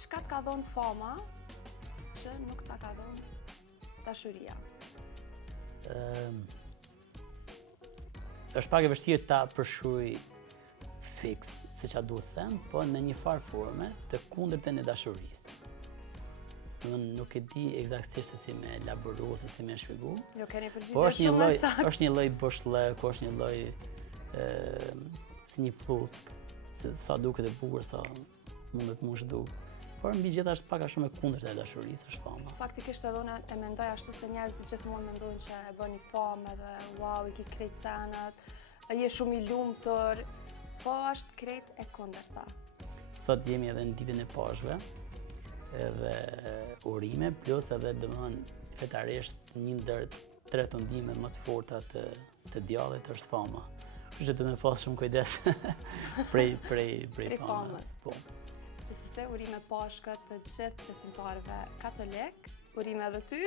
çka t'ka dhënë fama që nuk ta ka dhënë dashuria? Është pak e vështirë ta përshkruaj fiks, se çfarë duhet them, po në një farë forme të kundërtën e dashurisë. Nuk e di eksaktësisht se si me elaboru ose si me shpjegu. Jo, keni Po përgjigje shumë saktë. është një lloj boshllëku, është një lloj si një flusk, se sa duket e bukur, sa mundet mu zhduk. Por mbi gjitha është pak a shumë e kundërta e dashurisë, është fama. Faktikisht edhe unë e mendoj ashtu se njerëzit gjithmonë mendojnë që e bën një famë edhe wow, i ki krejt senat, je shumë i lumtur, po është krejt e kundërta. Sot jemi edhe në ditën e pashve, edhe urime, plus edhe domethënë fetarisht një ndër 3 të ndimet më të forta të djallit është fama. Kështu që të me pas shumë kujdes prej famës. Po. Gjithsesi, urime Pashkët të gjithë besimtarëve katolik, urime edhe ty.